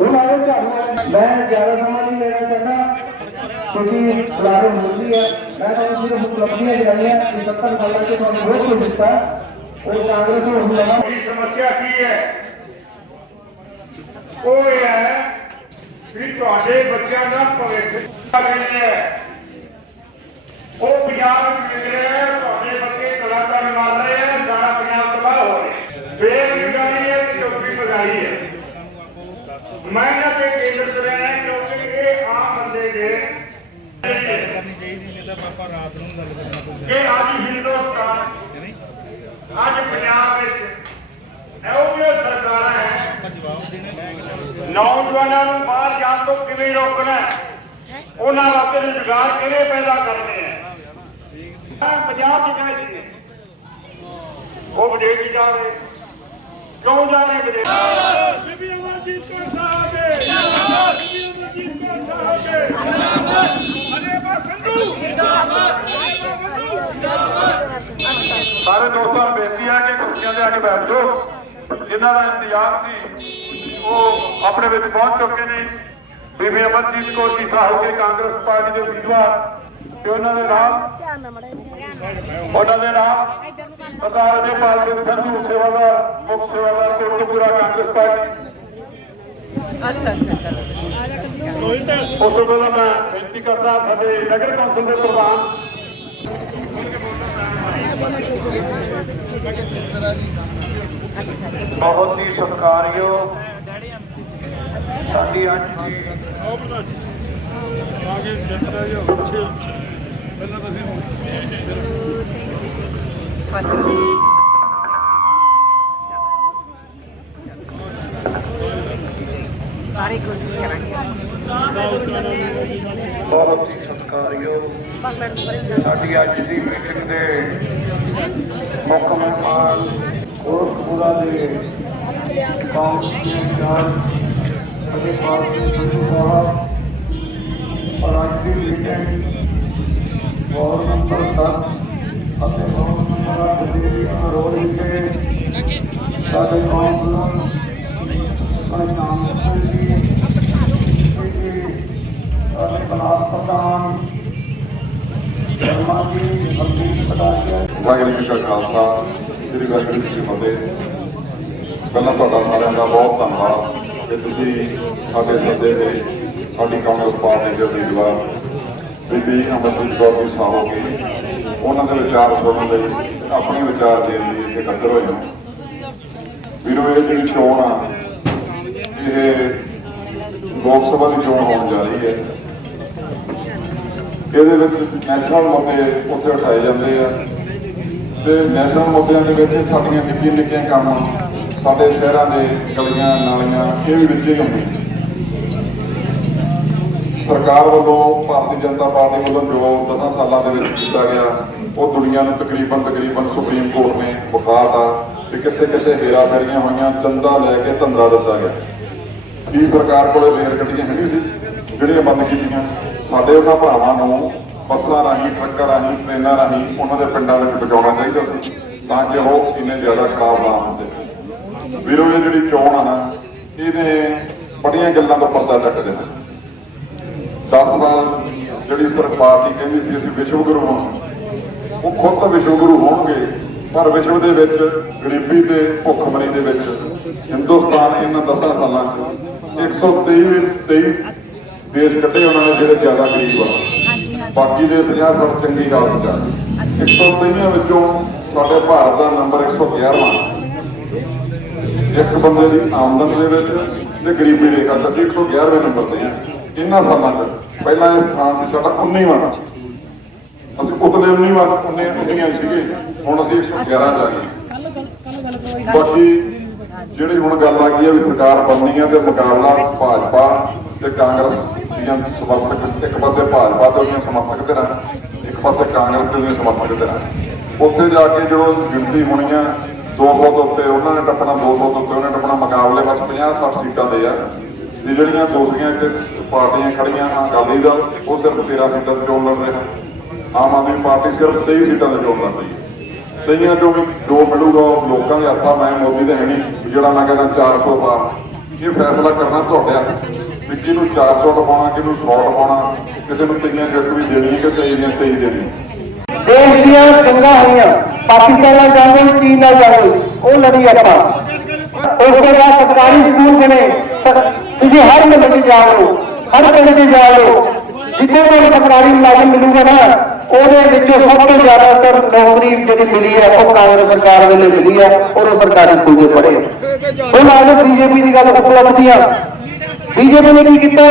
ਹੁਣ ਆਏ ਝਾੜੂ ਮੈਂ ਜ਼ਿਆਦਾ ਸਮਾਂ ਨਹੀਂ ਲੈਣਾ ਚਾਹੁੰਦਾ, ਕਿਉਂਕਿ ਬੁਲਾਰੇ ਮੁੱਲੀ ਹੈ। ਮੈਂ ਤੁਹਾਨੂੰ ਸਿਰਫ ਉਪਲਬਧੀਆਂ ਜਾਣੀਆਂ 70 ਸਾਲਾਂ ਚ ਤੁਹਾਨੂੰ ਬਹੁਤ ਕੁਝ ਦਿੱਤਾ। ਉਹ ਕਾਂਗਰਸ ਨੂੰ ਲਗਾ ਦੀ ਸਮੱਸਿਆ ਕੀ ਹੈ? ਉਹ ਹੈ ਕਿ ਤੁਹਾਡੇ ਬੱਚਿਆਂ ਦਾ ਭਵਿੱਖ ਕਿਵੇਂ ਹੈ? ਉਹ ਪੰਜਾਬ ਵਿੱਚ ਵਿਗੜੇ ਹੈ ਤੁਹਾਡੇ ਬੱਚੇ ਕਲਾਕਾਰ ਮਾਰ ਰਹੇ ਹੈ ਸਾਰਾ ਪੰਜਾਬ ਤਬਾਹ ਹੋ ਰਿਹਾ ਹੈ ਬੇਰੁਜ਼ਗਾਰੀ ਹੈ ਤੇ ਚੌਕੀ ਮਹਿੰਗਾਈ ਹੈ ਮੈਂ ਨਾ ਤੇ ਕੇਂਦਰ ਕਰ ਰਿਹਾ ਹੈ ਕਿਉਂਕਿ ਇਹ ਆਮ ਬੰਦੇ ਦੇ ਕਰਨੀ ਚਾਹੀਦੀ ਨਹੀਂ ਤਾਂ ਪਾਪਾ ਰਾਤ ਨੂੰ ਗੱਲ ਕਰਨਾ ਪਊਗਾ ਕਿ ਅੱਜ ਹਿੰਦੁਸਤਾਨ ਅੱਜ ਪੰਜਾਬ ਵਿੱਚ ਇਹੋ ਜਿਹੀਆਂ ਸਰਕਾਰਾਂ ਹੈ ਨੌਜਵਾਨਾਂ ਨੂੰ ਬਾਹਰ ਜਾਣ ਤੋਂ ਕਿਵੇਂ ਰੋਕਣਾ ਉਹਨਾਂ ਵਾਸਤੇ ਰੁਜ਼ਗਾਰ ਕਿਵੇਂ ਪੈਦਾ ਕਰਨੇ ਹੈ। ਹਾਂ, ਪੰਜਾਬ ਚ ਚਾਹੀਦੀ ਉਹ ਵਿਦੇਸ਼ ਜਾ ਰਹੇ ਕਿਉਂ ਜਾ ਰਹੇ ਵਿਦੇਸ਼? ਬੀਬੀ ਅਮਰਜੀਤ ਕੌਰ ਸਾਹਿਬ ਦੇ ਜਿੰਦਾਬਾਦ ਬੀਬੀ ਅਮਰਜੀਤ ਕੌਰ ਸਾਹਿਬ ਦੇ ਜਿੰਦਾਬਾਦ ਅਰੇ ਬਾ ਸੰਧੂ ਜਿੰਦਾਬਾਦ ਸਾਰੇ ਦੋਸਤਾਂ ਨੂੰ ਬੇਨਤੀ ਹੈ ਕਿ ਬੈਠ ਜਾਓ ਜਿਨ੍ਹਾਂ ਦਾ ਇੰਤਜ਼ਾਰ ਸੀ ਉਹ ਆਪਣੇ ਵਿੱਚ ਪਹੁੰਚ ਚੁੱਕੇ ਨੇ। ਬੀਬੀ ਅਮਰਜੀਤ ਕੌਰ ਜੀ ਸਾਹਿਬ ਕੇ ਕਾਂਗਰਸ ਪਾਰਟੀ ਦੇ ਉਮੀਦਵਾਰ ਤੇ ਉਹਨਾਂ ਦੇ ਨਾਮ ਉਹਨਾਂ ਦੇ ਨਾਮ ਸਰਦਾਰ ਅਜੇਪਾਲ ਸਿੰਘ ਸੰਧੂ ਸੇਵਾਦਾਰ ਮੁੱਖ ਸੇਵਾਦਾਰ ਕੋਟਕਪੂਰਾ ਕਾਂਗਰਸ ਪਾਰਟੀ। ਅੱਛਾ ਅੱਛਾ ਚਲੋ ਉਸ ਤੋਂ ਪਹਿਲਾਂ ਮੈਂ ਬੇਨਤੀ ਕਰਦਾ ਸਾਡੇ ਨਗਰ ਕੌਂਸਲ ਦੇ ਪ੍ਰਧਾਨ ਬਹੁਤ ਹੀ ਸਤਿਕਾਰਯੋਗ ਸਾਡੀ ਅੱਜ ਦੀ ਸਾਰੇ ਕੋਸ਼ਿਸ਼ ਕਰਾਂਗੇ। ਬਹੁਤ ਹੀ ਸਤਿਕਾਰਯੋਗ ਸਾਡੀ ਅੱਜ ਦੀ ਮੀਟਿੰਗ ਦੇ ਮੁੱਖ ਮਹਿਮਾਨ ਕੋਟਕਪੂਰਾ ਦੇ ਕਾਉਂਸਲਰ ਅਤੇ ਪਾਰਟੀ ਸਾਹਿਬ ਔਰ ਅੱਜ ਦੀ ਮੀਟਿੰਗ ਵਾਰਡ ਨੰਬਰ 7 ਅਤੇ ਵਾਰਡ ਨੰਬਰ 8 ਦੇ ਰੋਡ ਵਿਖੇ ਸਾਡੇ ਕਾਉਂਸਲਰ ਆਪਣੇ ਨਾਮ ਜੀ ਅਤੇ ਬਲਾਕ ਪ੍ਰਧਾਨ ਸ਼ਰਮਾ ਜੀ ਹਰਦੀਪ ਪਟਾਕਿਆ ਵਾਹਿਗੁਰੂ ਜੀ ਕਾ ਖਾਲਸਾ, ਸ੍ਰੀ ਵਾਹਿਗੁਰੂ ਜੀ ਕੀ ਫਤਿਹ। ਪਹਿਲਾਂ ਤੁਹਾਡਾ ਸਾਰਿਆਂ ਦਾ ਬਹੁਤ ਧੰਨਵਾਦ ਕਿ ਤੁਸੀਂ ਸਾਡੇ ਸੱਦੇ ਤੇ ਸਾਡੀ ਕਾਂਗਰਸ ਪਾਰਟੀ ਦੇ ਉਮੀਦਵਾਰ ਬੀਬੀ ਅਮਰਜੀਤ ਕੌਰ ਜੀ ਸਾਹਿਬ ਜੀ ਉਹਨਾਂ ਦੇ ਵਿਚਾਰ ਸੁਣਨ ਲਈ ਆਪਣੇ ਵਿਚਾਰ ਦੇਣ ਲਈ ਇੱਥੇ ਇਕੱਤਰ ਹੋਏ ਹੋ। ਵੀਰੋ, ਇਹ ਜਿਹੜੀ ਚੋਣ ਆ, ਇਹ ਲੋਕ ਸਭਾ ਦੀ ਚੋਣ ਹੋਣ ਜਾ ਰਹੀ ਹੈ। ਇਹਦੇ ਵਿੱਚ ਨੈਸ਼ਨਲ ਮੁੱਦੇ ਉੱਥੇ ਉਠਾਏ ਜਾਂਦੇ ਆ। ਤੇ ਨੈਸ਼ਨਲ ਮੁੱਦਿਆਂ ਦੇ ਵਿੱਚ ਸਾਡੀਆਂ ਨਿੱਕੀਆਂ ਨਿੱਕੀਆਂ ਕੰਮ ਸਾਡੇ ਸ਼ਹਿਰਾਂ ਦੇ ਗਲੀਆਂ, ਨਾਲੀਆਂ, ਇਹ ਵੀ ਵਿੱਚ ਹੁੰਦੇ ਸਰਕਾਰ ਵੱਲੋਂ ਭਾਰਤੀ ਜਨਤਾ ਪਾਰਟੀ ਵੱਲੋਂ ਜੋ 10 ਸਾਲਾਂ ਦੇ ਵਿੱਚ ਕੀਤਾ ਗਿਆ, ਉਹ ਦੁਨੀਆ ਨੂੰ ਤਕਰੀਬਨ ਤਕਰੀਬਨ ਸੁਪਰੀਮ ਕੋਰਟ ਨੇ ਵਿਖਾਤਾ ਕਿ ਕਿੱਥੇ ਕਿੱਥੇ ਹੇਰਾ ਫੇਰੀਆਂ ਹੋਈਆਂ ਚੰਦਾ ਲੈ ਕੇ ਧੰਦਾ ਦਿੱਤਾ ਗਿਆ। ਕੀ ਸਰਕਾਰ ਕੋਲੇ ਰੇਲ ਗੱਡੀਆਂ ਹੈਗੀ ਸੀ? ਜਿਹੜੀਆਂ ਬੰਦ ਕੀਤੀਆਂ। ਸਾਡੇ ਉਹਨਾਂ ਭਰਾਵਾਂ ਨੂੰ ਬੱਸਾਂ ਰਾਹੀਂ, ਟਰੱਕਾਂ ਰਾਹੀਂ, ਟ੍ਰੇਨਾਂ ਰਾਹੀਂ ਉਹਨਾਂ ਦੇ ਪਿੰਡਾਂ ਵਿੱਚ ਪਹੁੰਚਾਉਣਾ ਚਾਹੀਦਾ ਸੀ, ਤਾਂ ਕਿ ਉਹ ਇੰਨੇ ਜ਼ਿਆਦਾ ਖਰਾਬ ਨਾ ਹੁੰਦੇ ਵੀਰੋ, ਇਹ ਜਿਹੜੀ ਚੋਣ ਆ ਇਹਨੇ ਬੜੀਆਂ ਗੱਲਾਂ ਤੋਂ ਪਰਦਾ ਚੱਕਦੇ ਨੇ। 10 ਸਾਲ ਜਿਹੜੀ ਸਰਕਾਰ ਦੀ ਕਹਿੰਦੀ ਸੀ, ਅਸੀਂ ਵਿਸ਼ਵ ਗੁਰੂ ਹਾਂ। ਉਹ ਖੁਦ ਤਾਂ ਵਿਸ਼ਵ ਗੁਰੂ ਹੋਣਗੇ, ਪਰ ਵਿਸ਼ਵ ਦੇ ਵਿੱਚ ਗਰੀਬੀ ਤੇ ਭੁੱਖਮਰੀ ਦੇ ਵਿੱਚ ਹਿੰਦੁਸਤਾਨ ਇਹਨਾਂ 10 ਸਾਲਾਂ 'ਚ 123 23 ਦੇਸ਼ ਕੱਢੇ ਉਹਨਾਂ ਨੇ, ਜਿਹੜੇ ਜ਼ਿਆਦਾ ਗਰੀਬ ਆ। ਬਾਕੀ ਦੇ 50 60 ਚੰਗੀ ਹਾਲਤ ਆ। 123 ਵਿੱਚੋਂ ਸਾਡੇ ਭਾਰਤ ਦਾ ਨੰਬਰ 111ਵਾਂ ਇੱਕ ਬੰਦੇ ਦੀ ਆਮਦਨ ਦੇ ਵਿੱਚ ਤੇ ਗਰੀਬੀ ਰੇਖਾ ਤੇ ਅਸੀਂ 111ਵੇਂ ਨੰਬਰ ਤੇ ਆ। ਇਹਨਾਂ ਸਾਲਾਂ 'ਚ ਪਹਿਲਾਂ ਇਹ ਸਥਾਨ ਸੀ ਸਾਡਾ 19ਵਾਂ ਅਸੀਂ ਉਤਲੇ 19ਵਾਂ 19 19 ਸੀਗੇ। ਹੁਣ ਅਸੀਂ 111 ਜਾ ਗਏ। ਬਾਕੀ ਜਿਹੜੀ ਹੁਣ ਗੱਲ ਆ ਗਈ ਹੈ ਵੀ ਸਰਕਾਰ ਬਣਨੀ ਹੈ ਤੇ ਮੁਕਾਬਲਾ ਭਾਜਪਾ ਤੇ ਕਾਂਗਰਸ ਦੀਆਂ ਸਮਰਥਕ ਇੱਕ ਪਾਸੇ ਭਾਜਪਾ ਦੇ ਉਹਦੀਆਂ ਸਮਰਥਕ ਧਿਰਾਂ ਇੱਕ ਪਾਸੇ ਕਾਂਗਰਸ ਦੇ ਉਹਦੀਆਂ ਸਮਰਥਕ ਧਿਰਾਂ ਉੱਥੇ ਜਾ ਕੇ ਜਦੋਂ ਗਿਣਤੀ ਹੋਣੀ ਆ 200 ਤੋਂ ਉੱਤੇ ਉਹਨਾਂ ਨੇ ਟੱਪਣਾ 200 ਤੋਂ ਉੱਤੇ ਉਹਨੇ ਟੱਪਣਾ, ਮੁਕਾਬਲੇ ਬਸ 50 60 ਸੀਟਾਂ ਦੇ ਆ। ਤੇ ਜਿਹੜੀਆਂ ਦੂਸਰੀਆਂ ਇੱਥੇ ਪਾਰਟੀਆਂ ਖੜੀਆਂ ਆ ਅਕਾਲੀ ਦਲ ਉਹ ਸਿਰਫ 13 ਸੀਟਾਂ ਤੇ ਚੋਣ ਲੜ ਰਿਹਾ। ਆਮ ਆਦਮੀ ਪਾਰਟੀ ਸਿਰਫ 23 ਸੀਟਾਂ ਤੇ ਚੋਣ ਲੜ ਰਹੀ ਹੈ। ਕਈਆਂ ਚੋਂ ਵੀ ਜੋ ਮਿਲੂਗਾ ਉਹ ਲੋਕਾਂ ਦੇ ਹੱਥਾਂ, ਮੈਂ ਮੋਦੀ ਦੇ ਹੈ ਨਹੀਂ, ਜਿਹੜਾ ਮੈਂ ਕਹਿੰਦਾ 400 ਪਾਰ ਇਹ ਫੈਸਲਾ ਕਰਨਾ ਤੁਹਾਡੇ ਹੱਥ। ਵੀ ਕਿਹਨੂੰ 400 ਲਵਾਉਣਾ ਕਿਹਨੂੰ 100 ਲਵਾਉਣਾ ਕਿਸੇ ਨੂੰ ਤਈਆਂ ਜੱਟ ਵੀ ਦੇਣੀ ਕਿ ਤਈ ਦੀਆਂ ਤਈ ਦੇਣੀ ਦੇਸ਼ ਦੀਆਂ ਜੰਗਾਂ ਹੋਈਆਂ, ਪਾਕਿਸਤਾਨ ਨਾਲ ਜੰਗ ਹੋਈ ਚੀਨ ਨਾਲ ਜੰਗ ਹੋਈ ਉਹ ਲੜੀ ਆਪਾਂ ਉਸ ਤੋਂ ਬਾਅਦ ਸਰਕਾਰੀ ਸਕੂਲ ਬਣੇ ਤੁਸੀਂ ਹਰ ਮਹੱਲੇ 'ਚ ਜਾ ਲਓ, ਹਰ ਪਿੰਡ 'ਚ ਜਾ ਜਿੱਥੇ ਕੋਈ ਸਰਕਾਰੀ ਮੁਲਾਜ਼ਮ ਮਿਲੂਗਾ ਨਾ, ਉਹਦੇ ਵਿੱਚੋਂ ਸਭ ਤੋਂ ਜ਼ਿਆਦਾਤਰ ਨੌਕਰੀ ਜਿਹੜੀ ਮਿਲੀ ਹੈ, ਉਹ ਕਾਂਗਰਸ ਸਰਕਾਰ ਵੇਲੇ ਮਿਲੀ ਹੈ, ਔਰ ਉਹ ਸਰਕਾਰੀ ਸਕੂਲ 'ਚ ਪੜ੍ਹੇ ਹੁਣ ਆ ਬੀਜੇਪੀ ਦੀ ਗੱਲ ਉਪਲਬਧੀਆਂ ਬੀਜੇਪੀ ਨੇ ਕੀ ਕੀਤਾ?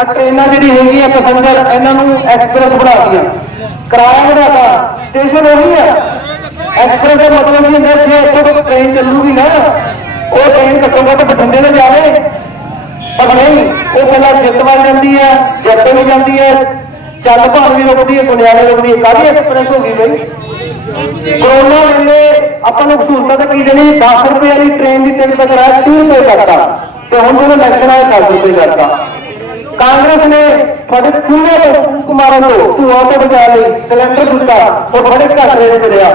ਆ ਟ੍ਰੇਨਾਂ ਜਿਹੜੀ ਹੈਗੀਆਂ, ਪੈਸੰਜਰ, ਇਹਨਾਂ ਨੂੰ ਐਕਸਪ੍ਰੈਸ ਬਣਾਤੀਆਂ ਕਿਰਾਇਆ ਵਧਾਤਾ। ਸਟੇਸ਼ਨ ਉਹੀ ਆ। ਐਕਸਪ੍ਰੈਸ ਦਾ ਮਤਲਬ ਇਹ ਹੁੰਦਾ, ਜੇ ਇੱਥੋਂ ਤੋਂ ਟ੍ਰੇਨ ਚੱਲੂਗੀ ਨਾ, ਉਹ ਟ੍ਰੇਨ ਘੱਟੋ ਘੱਟ ਬਠਿੰਡੇ ਨੂੰ ਜਾਵੇ। ਪਰ ਨਹੀਂ, ਉਹ ਪਹਿਲਾਂ ਜਿੱਤ ਵੱਲ ਜਾਂਦੀ ਹੈ ਜੱਟੇ ਨੂੰ ਜਾਂਦੀ ਹੈ ਚੱਲ ਭਾਲ ਵੀ ਰੁਕਦੀ ਹੈ ਗੁੰਡਿਆਲੇ ਰੁਕਦੀ ਹੈ ਕਾਹਦੀ ਐਕਸਪ੍ਰੈਸ ਹੋ ਗਈ ਬਈ? ਕਰੋਨਾ ਵੇਲੇ ਆਪਾਂ ਨੂੰ ਸਹੂਲਤਾਂ ਤਾਂ ਕੀ ਦੇਣੀ 10 ਰੁਪਏ ਵਾਲੀ ਟ੍ਰੇਨ ਦੀ ਟਿਕਟ ਦਾ ਕਿਰਾਇਆ 30 ਰੁਪਏ ਕਰਤਾ। ਤੇ ਹੁਣ ਜਦੋਂ ਇਲੈਕਸ਼ਨ ਆਇਆ 10 ਰੁਪਏ ਕਰਤਾ। ਕਾਂਗਰਸ ਨੇ ਤੁਹਾਡੇ ਚੁੱਲ੍ਹੇ ਤੋਂ ਫੂਕ ਧੂਆਂ ਤੋਂ ਬਚਾ ਲਈ ਸਿਲੰਡਰ ਦਿੱਤਾ ਉਹ ਬੜੇ ਘੱਟ ਰੇਟ ਤੇ ਰਿਹਾ।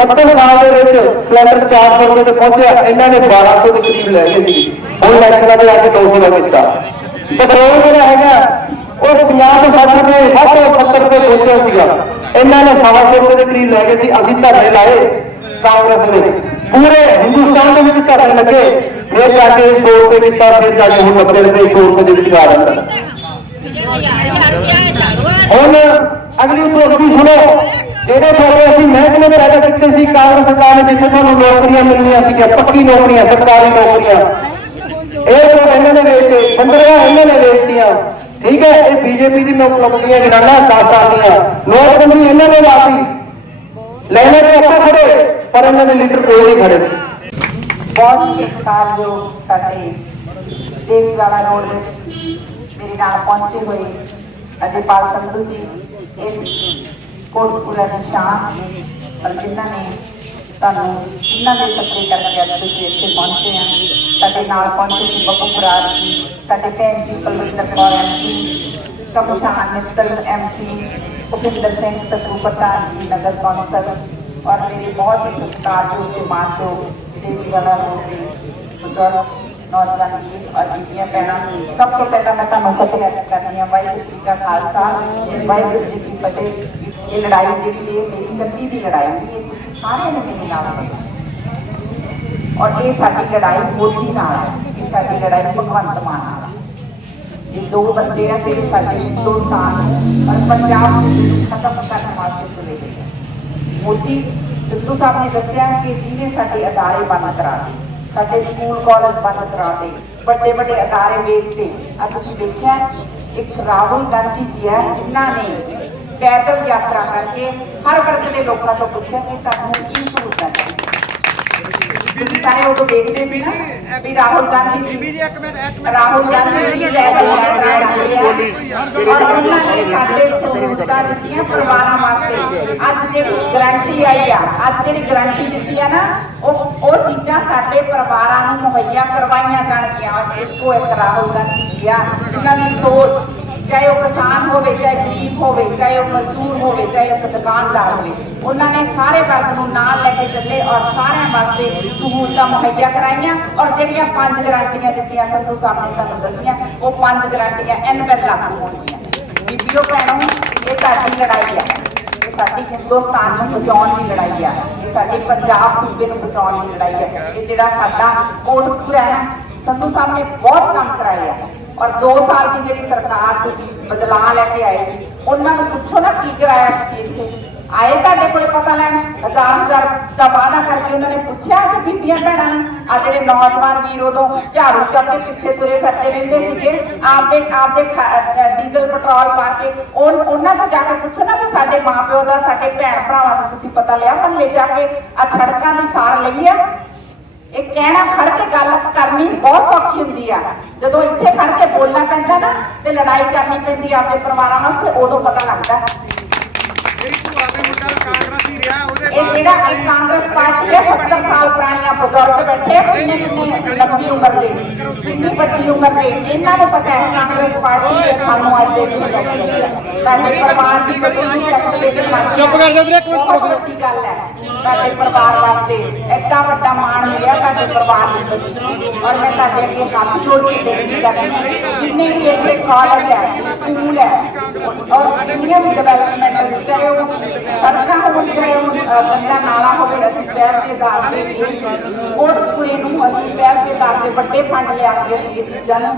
70 ਸਾਲ ਦੇ ਵਿੱਚ ਸਿਲੰਡਰ 400 ਰੁਪਏ ਤੇ ਪਹੁੰਚਿਆ, ਇਹਨਾਂ ਨੇ 1200 ਦੇ ਕਰੀਬ ਲੈ ਗਏ ਸੀ। ਹੁਣ ਇਲੈਕਸ਼ਨਾਂ ਦੇ ਅੱਜ 200 ਦਾ ਕੀਤਾ। ਪੈਟਰੋਲ ਜਿਹੜਾ ਹੈਗਾ, ਉਹ 50 ਤੋਂ 60 ਰੁਪਏ, ਵੱਧ ਤੋਂ 70 ਰੁਪਏ ਪਹੁੰਚਿਆ ਸੀਗਾ। ਇਹਨਾਂ ਨੇ 750 ਰੁਪਏ ਦੇ ਕਰੀਬ ਲੈ ਗਏ ਸੀ, ਅਸੀਂ ਧਰਨੇ ਲਾਏ ਕਾਂਗਰਸ ਨੇ। ਪੂਰੇ ਹਿੰਦੁਸਤਾਨ ਦੇ ਵਿੱਚ ਧਰਨੇ ਲੱਗੇ। ਫਿਰ ਜਾ ਕੇ 100 ਰੁਪਏ ਕੀਤਾ, ਫਿਰ ਜਾ ਕੇ ਹੁਣ 90 ਰੁਪਏ 100 ਰੁਪਏ ਦੇ ਵਿੱਚ ਆ ਜਾਂਦਾ ਹੁਣ ਅਗਲੀ ਉਪਲਬਧੀ ਸੁਣੋ। ਜਿਹੜੇ ਤੁਹਾਡੇ ਅਸੀਂ ਮਹਿਕਮੇ ਪੈਦਾ ਕੀਤੇ ਸੀ, ਕਾਂਗਰਸ ਸਰਕਾਰ ਨੇ ਜਿੱਥੇ ਤੁਹਾਨੂੰ ਨੌਕਰੀਆਂ ਮਿਲਣੀਆਂ ਸੀਗੀਆਂ, ਪੱਕੀ ਨੌਕਰੀਆਂ, ਸਰਕਾਰੀ ਨੌਕਰੀਆਂ। ਇਹ ਜੋ ਇਹਨਾਂ ਨੇ ਵੇਚਦੇ ਬੰਦਰਗਾਹ ਇਹਨਾਂ ਨੇ ਵੇਚਤੀਆਂ। ਠੀਕ ਹੈ, ਇਹ ਬੀਜੇਪੀ ਦੀ ਮੈਂ ਉਪਲਬਧੀਆਂ ਗਿਣਾਣਾ 10 ਸਾਲ ਦੀਆਂ ਨੋਟਬੰਦੀ ਇਹਨਾਂ ਨੇ ਲਾਤੀ। ਲੈਣੇ ਤੇ ਆਪਾਂ ਖੜੇ, ਪਰ ਇਹਨਾਂ ਦੇ ਲੀਡਰ ਕੋਈ ਨਹੀਂ ਖੜੇ। ਬਹੁਤ ਹੀ ਸਤਿਕਾਰਯੋਗ ਸਾਡੇ ਦੇਵੀ ਵਾਲਾ ਰੋਡ ਵਿੱਚ ਮੇਰੇ ਨਾਲ ਪਹੁੰਚੇ ਹੋਏ ਅਜੇਪਾਲ ਸੰਧੂ ਜੀ ਇਸ ਕੋਟਪੁਰਾ ਦੀ ਸ਼ਾਨ ਪਰ ਜਿਨ੍ਹਾਂ ਨੇ ਤੁਹਾਨੂੰ ਜਿਨ੍ਹਾਂ ਦੇ ਸਪਰੇ ਕਰਕੇ ਅੱਜ ਤੁਸੀਂ ਇੱਥੇ ਪਹੁੰਚੇ ਆ ਸਾਡੇ ਨਾਲ ਪਹੁੰਚੇ ਸੀ ਬੱਬੂ ਬਰਾੜ ਜੀ ਸਾਡੇ ਭੈਣ ਜੀ ਪਲਵਿੰਦਰ ਕੌਰ ਐਮਸੀ ਕਮਸ਼ਾਨ ਮਿੱਤਲ ਐਮਸੀ ਭੁਪਿੰਦਰ ਸਿੰਘ ਸਤਰੂ ਪ੍ਰਧਾਨ ਜੀ ਨਗਰ ਕੌਂਸਲ ਔਰ ਮੇਰੇ ਬਹੁਤ ਹੀ ਸਤਿਕਾਰਯੋਗ ਤੇ ਮਾਨਯੋਗ ਦੇਵੀ ਵਾਲਾ ਰੋਡ ਦੇ ਬਜ਼ੁਰਗ ਨੌਜਵਾਨ ਵੀਰ ਔਰ ਬੀਬੀਆਂ ਭੈਣਾਂ ਸਭ ਤੋਂ ਪਹਿਲਾਂ ਮੈਂ ਤੁਹਾਨੂੰ ਫਤਿਹ ਅਰਜ਼ ਕਰਦੀ ਹਾਂ ਵਾਹਿਗੁਰੂ ਜੀ ਕਾ ਖਾਲਸਾ ਵਾਹਿਗੁਰੂ ਜੀ ਕੀ ਫਤਿਹ ਇਹ ਲੜਾਈ ਜਿਹੜੀ ਹੈ ਮੇਰੀ ਇਕੱਲੀ ਦੀ ਲੜਾਈ ਨਹੀਂ ਇਹ ਤੁਸੀਂ ਸਾਰਿਆਂ ਨੇ ਮੇਰੇ ਨਾਲ ਲੜੀ ਔਰ ਇਹ ਸਾਡੀ ਲੜਾਈ ਮੋਦੀ ਨਾਲ ਹੈ ਇਹ ਸਾਡੀ ਲੜਾਈ ਭਗਵੰਤ ਮਾਨ ਨਾਲ ਹੈ ਇਹ ਦੋ ਬੱਚੇ ਆ ਜਿਹੜੇ ਸਾਡੇ ਹਿੰਦੁਸਤਾਨ ਸਿੱਧੂ ਸਾਹਿਬ ਨੇ ਦੱਸਿਆ ਕਿ ਜਿਹਨੇ ਸਾਡੇ ਅਦਾਰੇ ਬੰਦ ਕਰਾ ਦੇ ਸਾਡੇ ਸਕੂਲ, ਕਾਲਜ ਬੰਦ ਕਰਾ ਦੇ ਵੱਡੇ ਵੱਡੇ ਅਦਾਰੇ ਵੇਚਦੇ ਆ ਤੁਸੀਂ ਦੇਖਿਆ, ਇੱਕ ਰਾਹੁਲ ਗਾਂਧੀ ਜੀ ਹੈ, ਜਿਨ੍ਹਾਂ ਨੇ ਪੈਦਲ ਯਾਤਰਾ ਕਰਕੇ ਹਰ ਵਰਗ ਦੇ ਲੋਕਾਂ ਤੋਂ ਪੁੱਛਿਆ ਕਿ ਤੁਹਾਨੂੰ ਕੀ ਸਾਰੇ ਉਹ ਦੇਖਦੇ ਸੀ ਨਾ ਵੀ ਰਾਹੁਲ ਗਾਂਧੀ ਜੀ। ਰਾਹੁਲ ਗਾਂਧੀ ਜੀ ਪੈਦਲ ਯਾਤਰਾ ਕਰਦੇ ਆ ਔਰ ਉਹਨਾਂ ਨੇ ਸਾਡੇ ਸਹੂਲਤਾਂ ਦਿੱਤੀਆਂ ਪਰਿਵਾਰਾਂ ਵਾਸਤੇ। ਅੱਜ ਜਿਹੜੀ ਗਰੰਟੀ ਆਈ ਆ ਅੱਜ ਜਿਹੜੀ ਗਰੰਟੀ ਦਿੱਤੀ ਆ ਨਾ ਉਹ ਉਹ ਚੀਜ਼ਾਂ ਸਾਡੇ ਪਰਿਵਾਰਾਂ ਨੂੰ ਮੁਹੱਈਆ ਕਰਵਾਈਆਂ ਜਾਣਗੀਆਂ। ਇੱਕੋ ਇੱਕ ਰਾਹੁਲ ਗਾਂਧੀ ਜੀ ਆ ਜਿਨ੍ਹਾਂ ਦੀ ਸੋਚ ਚਾਹੇ ਉਹ ਕਿਸਾਨ ਹੋਵੇ, ਚਾਹੇ ਗਰੀਬ ਹੋਵੇ, ਚਾਹੇ ਉਹ ਮਜ਼ਦੂਰ ਹੋਵੇ, ਚਾਹੇ ਉਹ ਦੁਕਾਨਦਾਰ ਹੋਵੇ, ਉਹਨਾਂ ਨੇ ਸਾਰੇ ਵਰਗ ਨੂੰ ਨਾਲ ਲੈ ਕੇ ਚੱਲੇ ਔਰ ਸਾਰਿਆਂ ਵਾਸਤੇ ਸਹੂਲਤਾਂ ਮੁਹੱਈਆ ਕਰਾਈਆਂ ਔਰ ਜਿਹੜੀਆਂ ਪੰਜ ਗਰੰਟੀਆਂ ਦਿੱਤੀਆਂ ਸੰਧੂ ਸਾਹਿਬ ਨੇ ਤੁਹਾਨੂੰ ਦੱਸੀਆਂ, ਉਹ ਪੰਜ ਗਰੰਟੀਆਂ ਐਨ ਬਿਲ ਲਾਗੂ ਹੋਣਗੀਆਂ। ਬੀਬੀਓ ਭੈਣੋ, ਇਹ ਤੁਹਾਡੀ ਲੜਾਈ ਹੈ ਇਹ ਸਾਡੀ ਹਿੰਦੁਸਤਾਨ ਨੂੰ ਬਚਾਉਣ ਦੀ ਲੜਾਈ ਹੈ ਇਹ ਸਾਡੇ ਪੰਜਾਬ ਸੂਬੇ ਨੂੰ ਬਚਾਉਣ ਦੀ ਲੜਾਈ ਹੈ ਇਹ ਜਿਹੜਾ ਸਾਡਾ ਕੋਟਪੂਰਾ ਹੈ ਨਾ ਸੰਧੂ ਸਾਹਿਬ ਨੇ ਬਹੁਤ ਕੰਮ ਕਰਾਏ ਆ। ਔਰ 2 ਸਾਲ ਦੀ ਜਿਹੜੀ ਸਰਕਾਰ ਤੁਸੀਂ ਬਦਲਾਅ ਲੈ ਕੇ ਆਏ ਸੀ, ਉਹਨਾਂ ਨੂੰ ਪੁੱਛੋ ਨਾ ਕੀ ਕਰਾਇਆ ਤੁਸੀਂ ਇੱਥੇ। ਆਏ ਤੁਹਾਡੇ ਕੋਲ ਪਤਾ ਲੈਣ, ਹਜ਼ਾਰ ਹਜ਼ਾਰ ਦਾ ਵਾਅਦਾ ਕਰਕੇ ਉਹਨਾਂ ਨੇ ਪੁੱਛਿਆ ਕਿ ਬੀਬੀਆਂ ਭੈਣਾਂ ਆ ਜਿਹੜੇ ਨੌਜਵਾਨ ਵੀਰ ਉਦੋਂ ਝਾੜੂ ਚੱਕ ਕੇ ਪਿੱਛੇ ਤੁਰੇ ਫਿਰਦੇ ਰਹਿੰਦੇ ਸੀਗੇ, ਆਪਦੇ ਆਪਦੇ ਖ- ਡੀਜ਼ਲ, ਪੈਟਰੋਲ ਪਾ ਕੇ ਉਹਨਾਂ ਤੋਂ ਜਾ ਕੇ ਪੁੱਛੋ ਨਾ ਕਿ ਸਾਡੇ ਮਾਪਿਓ ਦਾ, ਸਾਡੇ ਭੈਣ ਭਰਾਵਾਂ ਦਾ ਤੁਸੀਂ ਪਤਾ ਲਿਆ, ਮਹੱਲੇ ਜਾ ਕੇ ਆ ਸੜਕਾਂ ਦੀ ਸਾਰ ਲਈ ਆ ਇਹ ਕਹਿਣਾ ਖੜ ਕੇ ਗੱਲ ਕਰਨੀ ਬਹੁਤ ਸੌਖੀ ਹੁੰਦੀ ਆ। ਜਦੋਂ ਇੱਥੇ ਖੜ ਕੇ ਬੋਲਣਾ ਪੈਂਦਾ ਨਾ ਤੇ ਲੜਾਈ ਕਰਨੀ ਪੈਂਦੀ ਆਪਣੇ ਪਰਿਵਾਰਾਂ ਵਾਸਤੇ ਉਦੋਂ ਪਤਾ ਲੱਗਦਾ। ਦੇ ਇਹ ਜਿਹੜਾ ਕਾਂਗਰਸ ਪਾਰਟੀ ਹੈ 70 ਸਾਲ ਪੁਰਾਣੀਆਂ ਬਜ਼ੁਰਗ ਬੈਠੇ ਕਿੰਨੇ ਕਿੰਨੇ ਲੰਬੀ ਉਮਰ ਦੇ। ਕਿੰਨੀ ਵੱਡੀ ਉਮਰ ਦੇ। ਇਹਨਾਂ ਨੂੰ ਪਤਾ ਹੈ ਕਾਂਗਰਸ ਪਾਰਟੀ ਨੇ ਸਾਨੂੰ ਅੱਜ ਹੈ। ਸਾਡੇ ਪਰਿਵਾਰ ਦੀ ਨਹੀਂ ਟੈਕਸ ਦੇ ਚੁੱਪ ਕਰ ਜਾ ਵੀਰੇ ਇੱਕ ਮਿੰਟ ਰੁਕ ਗੱਲ ਹੈ। ਸਾਡੇ ਪਰਿਵਾਰ ਵਾਸਤੇ ਮਿਲਿਆ ਪਰਿਵਾਰ ਦੀ ਬੱਚੀ ਔਰ ਮੈਂ ਤੁਹਾਡੇ ਅੱਗੇ ਹੱਥ ਜੋੜ ਕੇ ਬੇਨਤੀ ਕਰਦੀ ਹਾਂ ਜਿੰਨੇ ਵੀ ਇੱਥੇ ਕਾਲਜ ਹੈ ਸਕੂਲ ਹੈ, ਔਰ ਜਿੰਨੀਆਂ ਵੀ ਡਿਵੈਲਪਮੈਂਟ ਚਾਹੇ ਉਹ ਸੜਕਾਂ ਹੋਣ, ਚਾਹੇ ਉਹ ਗੰਦਾ ਨਾਲਾ ਹੋਵੇ, ਅਸੀਂ ਪਹਿਲ ਦੇ ਆਧਾਰ ਤੇ ਇਸ ਕੋਟਪੁਰੇ ਨੂੰ ਅਸੀਂ ਪਹਿਲ ਦੇ ਆਧਾਰ ਤੇ ਵੱਡੇ ਫੰਡ ਲਿਆ ਕੇ ਅਸੀਂ ਇਹ ਚੀਜ਼ਾਂ ਨੂੰ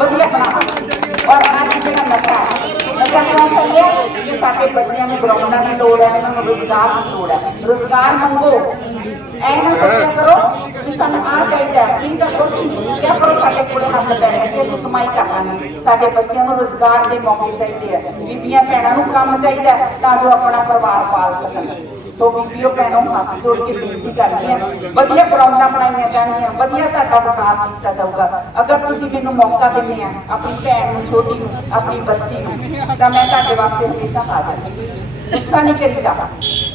ਵਧੀਆ ਬਣਾਵਾਂਗੇ ਔਰ ਅੱਜ ਜਿਹੜਾ ਨਸ਼ਾ ਹੈ ਨਸ਼ਾ ਕਿਉਂ ਚੱਲਿਆ ਕਿ ਸਾਡੇ ਬੱਚਿਆਂ ਨੂੰ ਗਰਾਊਂਡਾਂ ਦੀ ਲੋੜ ਹੈ ਉਹਨਾਂ ਨੂੰ ਰੁਜ਼ਗਾਰ ਦੀ ਲੋੜ ਹੈ। ਰੁਜ਼ਗਾਰ ਮੰਗੋ। ਐ ਨਾ ਸੋਚਿਆ ਕਰੋ ਕਿ ਸਾਨੂੰ ਆ ਚਾਹੀਦਾ ਹੈ। ਦਾ ਕੁਛ ਨਹੀਂ ਕਿਆ ਕਰੋ ਸਾਡੇ ਕੋਲ ਹੱਥ ਬੈਠ ਕੇ ਅਸੀਂ ਕਮਾਈ ਕਰ ਲਾਂਗੇ। ਸਾਡੇ ਬੱਚਿਆਂ ਨੂੰ ਰੁਜ਼ਗਾਰ ਦੇ ਮੌਕੇ ਚਾਹੀਦੇ ਆ ਬੀਬੀਆਂ, ਭੈਣਾਂ ਨੂੰ ਕੰਮ ਚਾਹੀਦਾ ਤਾਂ ਜੋ ਆਪਣਾ ਪਰਿਵਾਰ ਪਾਲ ਸਕਣ। ਸੋ ਬੀਬੀਓ ਭੈਣੋਂ ਹੱਥ ਜੋੜ ਕੇ ਬੇਨਤੀ ਕਰਦੀ ਹਾਂ, ਵਧੀਆ ਗਰਾਊਂਡਾਂ ਬਣਾਈਆਂ ਜਾਣਗੀਆਂ, ਵਧੀਆ ਤੁਹਾਡਾ ਵਿਕਾਸ ਕੀਤਾ ਜਾਊਗਾ। ਅਗਰ ਤੁਸੀਂ ਮੈਨੂੰ ਮੌਕਾ ਦਿੰਦੇ ਆ, ਆਪਣੀ ਭੈਣ ਨੂੰ, ਛੋਟੀ ਨੂੰ, ਆਪਣੀ ਬੱਚੀ ਨੂੰ, ਤਾਂ ਮੈਂ ਤੁਹਾਡੇ ਵਾਸਤੇ ਹਮੇਸ਼ਾ ਹਾਜ਼ਰ ਹਾਂ। ਗੁੱਸਾ ਨਹੀਂ ਕਰੀਦਾ।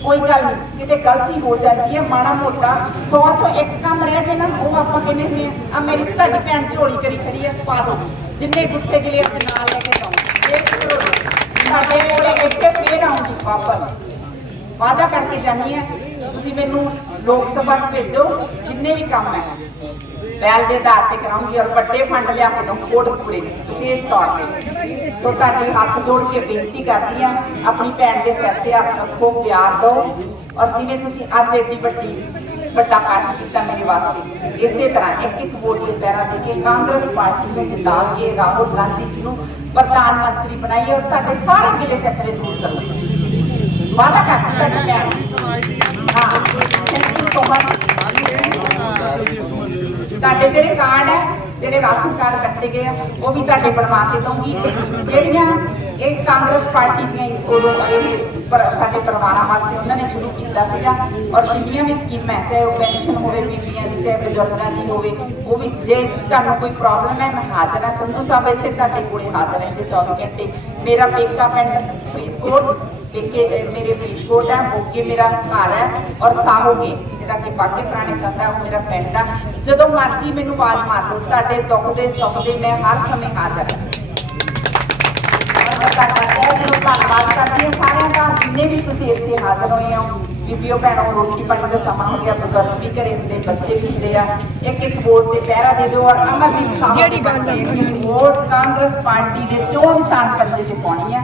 ਕੋਈ ਗੱਲ ਨਹੀਂ, ਕਿਤੇ ਗਲਤੀ ਹੋ ਜਾਂਦੀ ਹੈ, ਮਾੜਾ ਮੋਟਾ ਸੌ ਚੋਂ ਇੱਕ ਕੰਮ ਰਹਿ ਜੇ ਨਾ, ਉਹ ਆਪਾਂ ਕਹਿੰਦੇ ਹੁੰਦੇ ਆ ਆ ਮੇਰੀ ਤੁਹਾਡੀ ਭੈਣ ਝੋਲੀ ਕਰੀ ਖੜੀ ਆ, ਪਾ ਦੋ। ਜਿੰਨੇ ਗੁੱਸੇ ਗਿਲੇ ਅੱਜ ਨਾਲ ਲੈ ਕੇ ਜਾਓ। ਸਾਡੇ ਕੋਲੇ ਇੱਥੇ ਫੇਰ ਆਉਂਗੀ ਵਾਪਸ। ਵਾਅਦਾ ਕਰਕੇ ਜਾਨੀ ਹੈ, ਤੁਸੀਂ ਮੈਨੂੰ ਲੋਕ ਸਭਾ 'ਚ ਭੇਜੋ, ਜਿੰਨੇ ਵੀ ਕੰਮ ਹੈ। ਪਹਿਲ ਦੇ ਆਧਾਰ ਤੇ ਕਰਾਉਂਗੀ ਔਰ ਵੱਡੇ ਫੰਡ ਲਿਆ ਕੇ ਦਊਂ ਕੋਟਕਪੂਰੇ ਵਿੱਚ, ਵਿਸ਼ੇਸ਼ ਤੌਰ ਤੇ। ਸੋ ਤੁਹਾਡੇ ਹੱਥ ਜੋੜ ਕੇ ਬੇਨਤੀ ਕਰਦੀ ਆ ਆਪਣੀ ਭੈਣ ਦੇ ਸਿਰ ਤੇ ਹੱਥ ਰੱਖੋ, ਪਿਆਰ ਦਿਓ। ਔਰ ਜਿਵੇਂ ਤੁਸੀਂ ਅੱਜ ਏਡੀ ਵੱਡੀ, ਵੱਡਾ ਇਕੱਠ ਕੀਤਾ ਮੇਰੇ ਵਾਸਤੇ, ਇਸੇ ਤਰ੍ਹਾਂ ਇੱਕ ਇੱਕ ਵੋਟ ਦੇ ਪੈਰਾਂ ਦੇ ਕੇ ਕਾਂਗਰਸ ਪਾਰਟੀ ਨੂੰ ਜਿਤਾ ਕੇ ਰਾਹੁਲ ਗਾਂਧੀ ਜੀ ਨੂੰ ਪ੍ਰਧਾਨ ਮੰਤਰੀ ਬਣਾਈਏ ਔਰ ਤੁਹਾਡੇ ਸਾਰੇ ਗਿਲੇ ਸ਼ਿਕਵੇ ਦੂਰ ਕਰੋ ਵਾਦਾ ਕਰਦੀ ਤੁਹਾਡੀ ਹਾਂ। ਥੈਂਕ ਯੂ ਸੋ ਮਚ ਤੁਹਾਡੇ ਜਿਹੜੇ ਕਾਰਡ ਹੈ, ਜਿਹੜੇ ਰਾਸ਼ਨ ਕਾਰਡ ਕੱਟੇ ਗਏ ਆ, ਉਹ ਵੀ ਤੁਹਾਡੇ ਬਣਵਾ ਕੇ ਦਊਂਗੀ। ਜਿਹੜੀਆਂ ਇਹ ਕਾਂਗਰਸ ਪਾਰਟੀ ਦੀਆਂ ਉਦੋਂ ਇਹ ਪਰ ਸਾਡੇ ਪਰਿਵਾਰਾਂ ਵਾਸਤੇ ਉਹਨਾਂ ਨੇ ਸ਼ੁਰੂ ਕੀਤਾ ਸੀਗਾ। ਔਰ ਜਿੰਨੀਆਂ ਵੀ ਸਕੀਮਾਂ ਚਾਹੇ ਉਹ ਪੈਨਸ਼ਨ ਹੋਵੇ ਬੀਬੀਆਂ ਦੀ, ਚਾਹੇ ਬਜ਼ੁਰਗਾਂ ਦੀ ਹੋਵੇ, ਉਹ ਵੀ ਜੇ ਤੁਹਾਨੂੰ ਕੋਈ ਪ੍ਰੋਬਲਮ ਹੈ, ਮੈਂ ਹਾਜ਼ਰ ਹਾਂ। ਸੰਧੂ ਸਾਹਿਬ ਇੱਥੇ ਤੁਹਾਡੇ ਕੋਲੇ ਹਾਜ਼ਰ ਰਹਿੰਦੇ 24 ਘੰਟੇ। ਮੇਰਾ ਪੇਕਾ ਪਿੰਡ ਫਰੀਦਕੋਟ। ਪੇਕੇ ਮੇਰੇ ਫਰੀਦਕੋਟ ਹੈ ਮੋਗੇ ਮੇਰਾ ਘਰ ਹੈ ਔਰ ਸਾਹੋਗੇ ਜਿਹੜਾ ਕਿ ਬਾਗੇ ਪੁਰਾਣੇ ਜਾਂਦਾ ਉਹ ਮੇਰਾ ਪਿੰਡ ਆ ਜਦੋਂ ਮਰਜ਼ੀ ਮੈਨੂੰ ਆਵਾਜ਼ ਮਾਰ ਲਓ ਤੁਹਾਡੇ ਦੁੱਖ ਦੇ ਸੁੱਖ ਦੇ ਮੈਂ ਹਰ ਸਮੇਂ ਹਾਜ਼ਰ ਹਾਂ ਧੰਨਵਾਦ ਕਰਦੀ ਹਾਂ ਸਾਰਿਆਂ ਦਾ ਜਿੰਨੇ ਵੀ ਤੁਸੀਂ ਇੱਥੇ ਹਾਜ਼ਰ ਹੋਏ ਹੋ। ਬੀਬੀਓ ਭੈਣੋ ਰੋਟੀ ਪਾਣੀ ਦਾ ਸਮਾਂ ਹੋ ਗਿਆ ਬਜ਼ੁਰਗ ਵੀ ਘਰੇ ਹੁੰਦੇ ਬੱਚੇ ਵੀ ਹੁੰਦੇ ਆ। ਇੱਕ ਇੱਕ ਵੋਟ ਤੇ ਪਹਿਰਾ ਦੇ ਦਿਓ ਔਰ ਅਮਰਜੀਤ ਸਾਹਿਬ ਜਿਹੜੀ ਗੱਲ ਵੋਟ ਕਾਂਗਰਸ ਪਾਰਟੀ ਦੇ ਚੋਣ ਨਿਸ਼ਾਨ ਪੰਜੇ ਤੇ ਪਾਉਣੀ ਹੈ